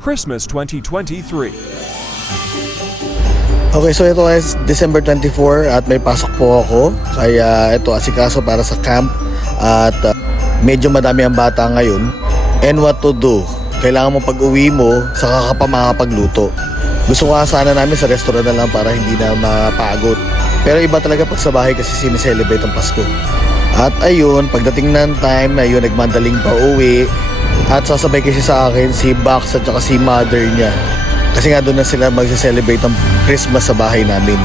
Christmas 2023. Okay, so ito is December 24 at may pasok po ako. Kaya ito asikaso para sa camp at medyo madami ang bata ngayon. And what to do? Kailangan mo pag-uwi mo, saka ka pa makakapagluto. Gusto ko sana namin sa restaurant na lang para hindi na mapagod. Pero iba talaga pag sa bahay kasi sineselebrate ang Pasko. At ayun, pagdating ng time, ayun, nagmandaling pa uwi. At sasabay kasi sa akin si Bax at saka si mother niya. Kasi nga doon na sila magse-celebrate ng Christmas sa bahay namin.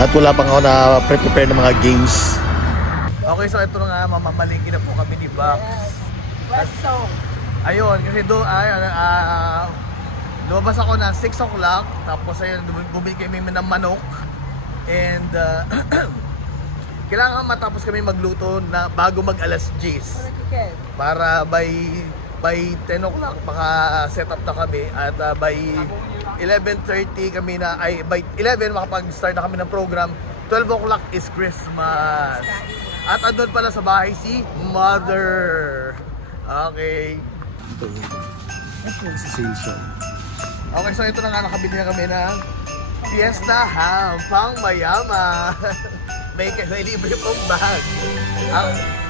At wala pang ako na prepare ng mga games. Okay, so ito na nga, mamamalingki na po kami ni Bax. What song? Ayun, kasi doon, lumabas ako na 6 o'clock. Tapos ayun, bumili kami ng manok. And kailangan matapos kami magluto na bago mag alas 10. Para by 10 o'clock baka set up na kami at by 11:30 kami na by 11 makapag-start na kami ng program. 12 o'clock is Christmas. At andun pala sa bahay si Mother. Okay. Okay, so ito na nga, nakabili na kami ng Fiesta Ham pang mayama. may libre pong bag.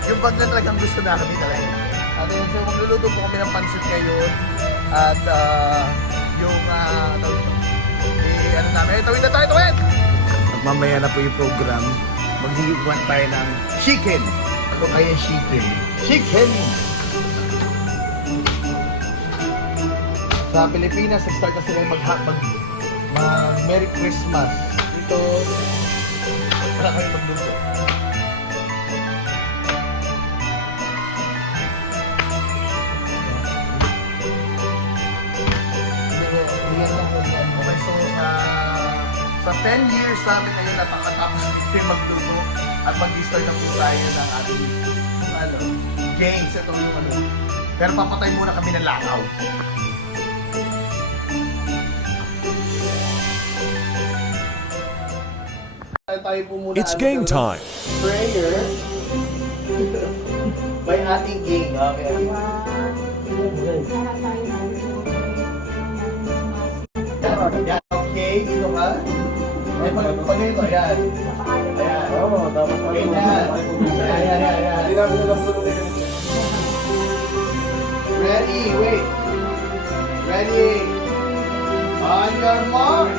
Yung bag na talagang gusto namin talaga. At yun, so magluluto po kami ng pansit ngayon. At yung ano namin, tawid na tayo, tawid! At mamaya na po yung program. Maghihigwan tayo ng chicken. Ano kaya chicken? Chicken! Sa Pilipinas, nag-start na sila mag Merry Christmas. Dito, wala kami magluto. Okay, so sa 10 years namin ngayon natakatapos dito yung magluto at mag-start na po tayo ng ating games. Ito yung pero papatay muna kami ng langaw. It's game time. Prayer by ating game. Okay. Yan, okay, dito ka. Ay, pag ito, yan. Ayan. Oo, dapat pa rin. Ayan. Ready, wait. Ready. On your mark.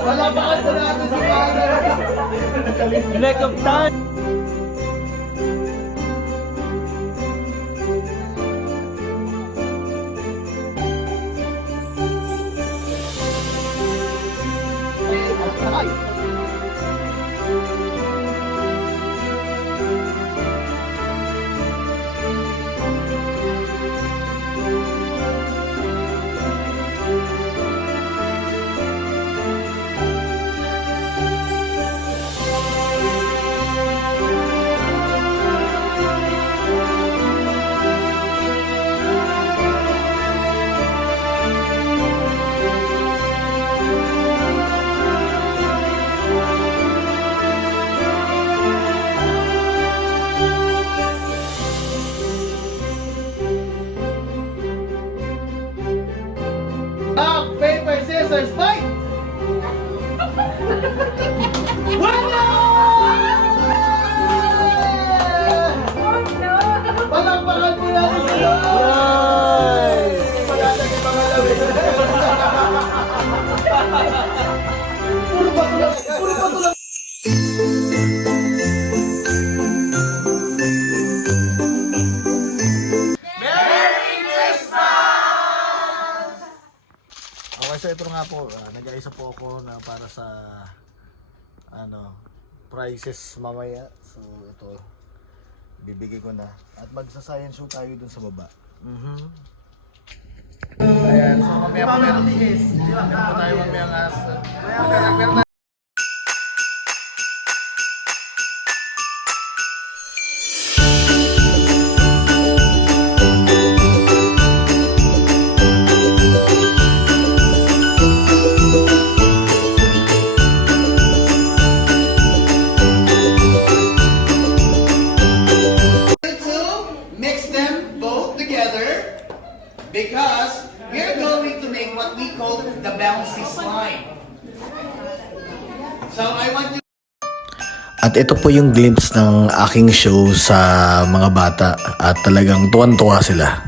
Wala pa kasi natin si Mother. Neck of time. Palakpakan mo natin sila! Nice! Malalagay mga lawin. Puro bato lang. Puro bato lang. Okay, so ito nga po, nag-aisa po ako na para sa prizes mamaya. So ito, bibigay ko na. At magsa-science show tayo dun sa baba. Ayan, so mamaya po meron po tayo mamaya nga. Meron tayo. Mix them both together because we're going to make what we call the bouncy slime. So I want you. At ito po yung glimpse ng aking show sa mga bata at talagang tuwan-tuwa sila.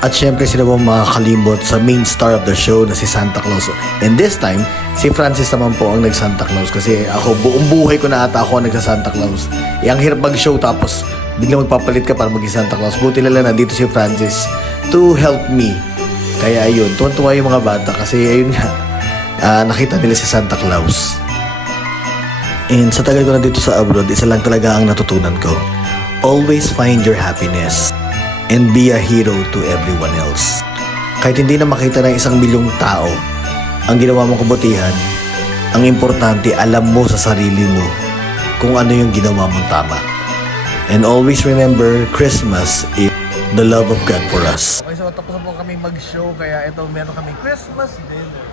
At syempre sila po makakalimot sa main star of the show na si Santa Claus. And this time, si Francis naman po ang nag-Santa Claus kasi ako buong buhay ko na ata ako ang nagsa-Santa Claus. Ang hirap mag-show tapos biglang magpapalit ka para maging Santa Claus. Buti lang na dito si Francis to help me. Kaya ayun, tuwan-tuwa yung mga bata kasi ayun nga, nakita nila si Santa Claus. And sa tagal ko na dito sa abroad, isa lang talaga ang natutunan ko. Always find your happiness and be a hero to everyone else. Kahit hindi na makita ng 1,000,000 tao ang ginawa mong kabutihan, ang importante alam mo sa sarili mo kung ano yung ginawa mong tama. And always remember, Christmas is the love of God for us. Okay, so tapos na po kami mag-show kaya ito meron kami Christmas dinner.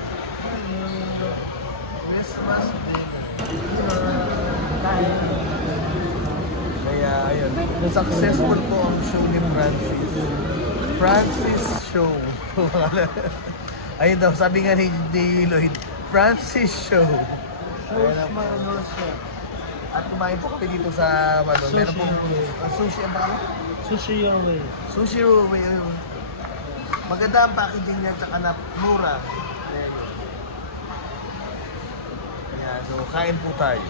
Christmas dinner. Kaya ayun, successful po ang show ni Francis. Francis Show. Ayun daw, sabi nga ni Lloyd, Francis Show. Ayun na. At kumain po kami dito sa meron po sushi ang pangalan? Sushi Your Way. Sushi Your Way. Maganda ang packaging niya tsaka na mura. Ayan, so kain po tayo.